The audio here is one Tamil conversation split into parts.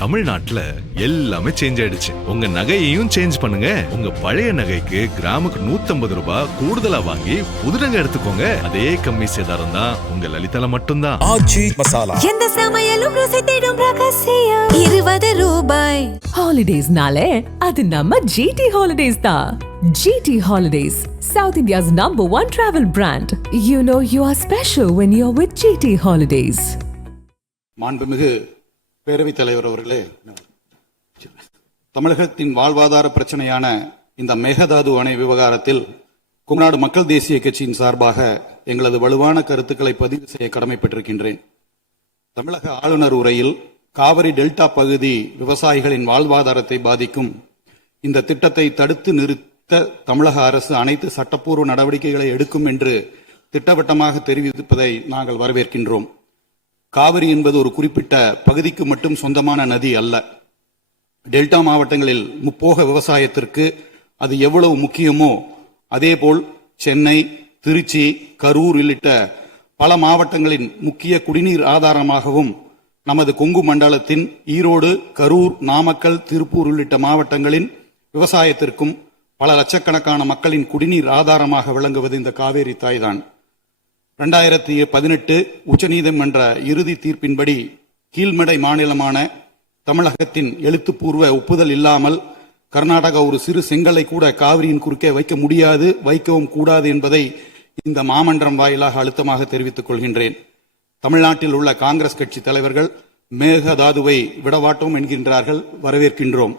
தமிழ்நாட்டுல எல்லாமே சேஞ்ச் ஆயிடுச்சு. உங்க நகையையும் சேஞ்ச் பண்ணுங்க. உங்க பழைய நகைக்கு கிராமுக்கு 150 ரூபாய் கூடுதலா வாங்கி புது நகை எடுத்துக்கோங்க. அதே கம்மி சேதாரம் தான் உங்க லலிதால மட்டும்தான். ஆச்சி மசாலா எந்த சமையலும் ருசி தேடும் ரகசியம் 20 ரூபாய். ஹாலிடேஸ்னாலே அது நம்ம ஜிடி ஹாலிடேஸ் தான். GT Holidays, South India's #1 travel brand. You know you are special when you're with GT Holidays. மாண்புமிகு பேரவைத் தலைவர் அவர்களே, தமிழகத்தின் வாழ்வாதார பிரச்சனையான இந்த மேகதாது அணை விவகாரத்தில் குமநாடு மக்கள் தேசிய கட்சியின் சார்பாக எங்களது வலுவான கருத்துக்களை பதிவு செய்ய கடமைப்பட்டிருக்கின்றேன். தமிழக ஆளுநர் உரையில் காவிரி டெல்டா பகுதி விவசாயிகளின் வாழ்வாதாரத்தை பாதிக்கும் இந்த திட்டத்தை தடுத்து நிறுத்த தமிழக அரசு அனைத்து சட்டப்பூர்வ நடவடிக்கைகளை எடுக்கும் என்று திட்டவட்டமாக தெரிவிப்பதை நாங்கள் வரவேற்கின்றோம். காவிரி என்பது ஒரு குறிப்பிட்ட பகுதிக்கு மட்டும் சொந்தமான நதி அல்ல. டெல்டா மாவட்டங்களில் முப்போக விவசாயத்திற்கு அது எவ்வளவு முக்கியமோ அதேபோல் சென்னை, திருச்சி, கரூர் உள்ளிட்ட பல மாவட்டங்களின் முக்கிய குடிநீர் ஆதாரமாகவும் நமது கொங்கு மண்டலத்தின் ஈரோடு, கரூர், நாமக்கல், திருப்பூர் உள்ளிட்ட மாவட்டங்களின் விவசாயத்திற்கும் பல லட்சக்கணக்கான மக்களின் குடிநீர் ஆதாரமாக விளங்குவது இந்த காவேரி தாய்தான். 2018 உச்சநீதிமன்ற இறுதி தீர்ப்பின்படி கீழ்மடை மாநிலமான தமிழகத்தின் எழுத்துப்பூர்வ ஒப்புதல் இல்லாமல் கர்நாடகா ஒரு சிறு செங்கலை கூட காவிரியின் குறுக்கே வைக்க முடியாது, வைக்கவும் கூடாது என்பதை இந்த மாமன்றம் வாயிலாக அழுத்தமாக தெரிவித்துக் கொள்கின்றேன். தமிழ்நாட்டில் உள்ள காங்கிரஸ் கட்சி தலைவர்கள் மேகதாதுவை விடவாட்டோம் என்கின்றார்கள், வரவேற்கின்றோம்.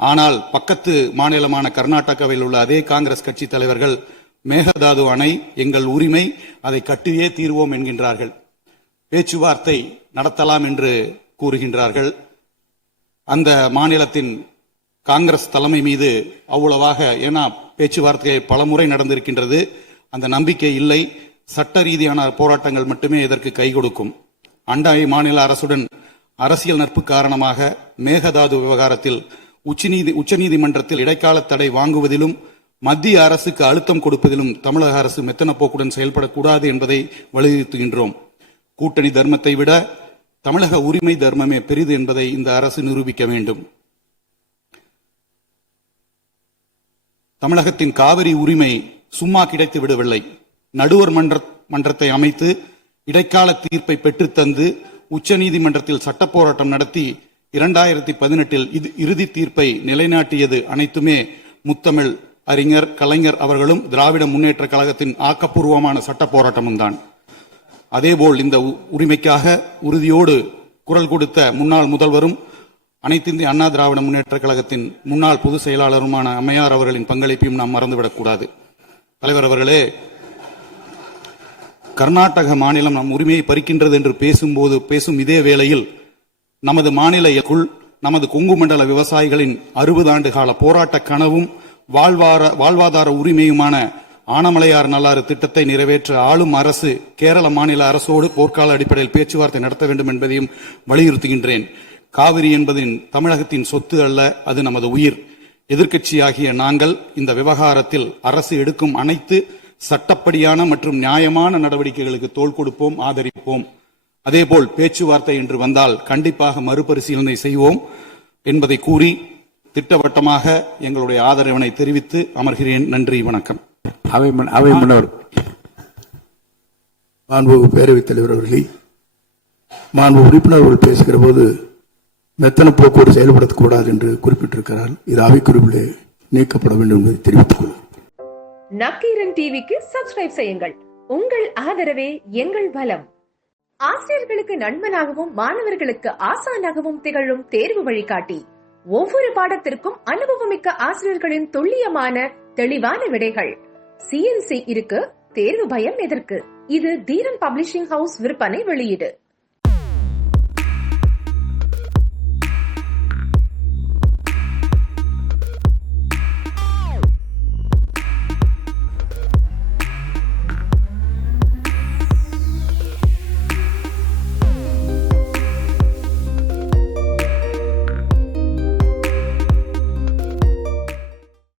ஆனால் பக்கத்து மாநிலமான கர்நாடகாவில் உள்ள அதே காங்கிரஸ் கட்சி தலைவர்கள் மேகதாது அணை எங்கள் உரிமை, அதை கட்டியே தீர்வோம் என்கின்றார்கள். பேச்சுவார்த்தை நடத்தலாம் என்று கூறுகின்றார்கள். அந்த மாநிலத்தின் காங்கிரஸ் தலைமை மீது அவ்வளவாக, ஏன்னா பேச்சுவார்த்தை பலமுறை நடந்திருக்கின்றது, அந்த நம்பிக்கை இல்லை. சட்ட ரீதியான போராட்டங்கள் மட்டுமே இதற்கு கை கொடுக்கும். அண்டை மாநில அரசுடன் அரசியல் நட்பு காரணமாக மேகதாது விவகாரத்தில் உச்சநீதிமன்றத்தில் இடைக்கால தடை வாங்குவதிலும் மத்திய அரசுக்கு அழுத்தம் கொடுப்பதிலும் தமிழக அரசு மெத்தன போக்குடன் செயல்படக்கூடாது என்பதை வலியுறுத்துகின்றோம். கூட்டணி தர்மத்தை விட தமிழக உரிமை தர்மமே பெரிது என்பதை இந்த அரசு நிரூபிக்க வேண்டும். தமிழகத்தின் காவிரி உரிமை சும்மா கிடைத்து விடவில்லை. நடுவர் மன்றத்தை அமைத்து இடைக்கால தீர்ப்பை பெற்றுத்தந்து உச்சநீதிமன்றத்தில் சட்ட போராட்டம் நடத்தி 2018 இறுதி தீர்ப்பை நிலைநாட்டியது அனைத்துமே முத்தமிழ் அறிஞர் கலைஞர் அவர்களும் திராவிட முன்னேற்ற கழகத்தின் ஆக்கப்பூர்வமான சட்ட போராட்டமும் தான். அதேபோல் இந்த உரிமைக்காக உறுதியோடு குரல் கொடுத்த முன்னாள் முதல்வரும் அனைத்து இந்திய அண்ணா திராவிட முன்னேற்ற கழகத்தின் முன்னாள் பொதுச் செயலாளருமான அம்மையார் அவர்களின் பங்களிப்பையும் நாம் மறந்துவிடக்கூடாது. தலைவர் அவர்களே, கர்நாடக மாநிலம் நம் உரிமையை பறிக்கின்றது என்று பேசும் இதே வேளையில் நமது மாநிலக்குள் நமது கொங்கு மண்டல விவசாயிகளின் 60 ஆண்டு கால போராட்ட கனவும் வாழ்வாதார உரிமையுமான ஆனமலையார் நல்லாறு திட்டத்தை நிறைவேற்ற ஆளும் அரசு கேரள மாநில அரசோடு போர்க்கால அடிப்படையில் பேச்சுவார்த்தை நடத்த வேண்டும் என்பதையும் வலியுறுத்துகின்றேன். காவிரி என்பதின் தமிழகத்தின் சொத்து அல்ல, அது நமது உயிர். எதிர்க்கட்சியாகிய நாங்கள் இந்த விவகாரத்தில் அரசு எடுக்கும் அனைத்து சட்டப்படியான மற்றும் நியாயமான நடவடிக்கைகளுக்கு தோள் கொடுப்போம், ஆதரிப்போம். அதேபோல் பேச்சுவார்த்தை என்று வந்தால் கண்டிப்பாக மறுபரிசீலனை செய்வோம் என்பதை கூறி திட்டவட்டமாக எங்களுடைய ஆதரவினை தெரிவித்து அமர்கிறேன். நன்றி, வணக்கம். அவை முன்னர் மாண்பு பேரவைத் தலைவர் அவர்களே, மாண்பு உறுப்பினர்கள் பேசுகிற போது மெத்தன போக்குவரத்து செயல்படக்கூடாது என்று குறிப்பிட்டிருக்கிறார். இது அவை குறிப்பிலே நீக்கப்பட வேண்டும் என்பதை தெரிவித்துக் கொள்ளும். நக்கீரன் டிவிக்கு சப்ஸ்கிரைப் செய்யுங்கள். உங்கள் ஆதரவே எங்கள் பலம். ஆசிரியர்களுக்கு நண்பனாகவும் மாணவர்களுக்கு ஆசானாகவும் திகழும் தேர்வு வழிகாட்டி. ஒவ்வொரு பாடத்திற்கும் அனுபவமிக்க ஆசிரியர்களின் துல்லியமான தெளிவான விடைகள். CNC இருக்கு, தேர்வு பயம் எதற்கு? இது தீரன் பப்ளிஷிங் ஹவுஸ் விற்பனை வெளியீடு.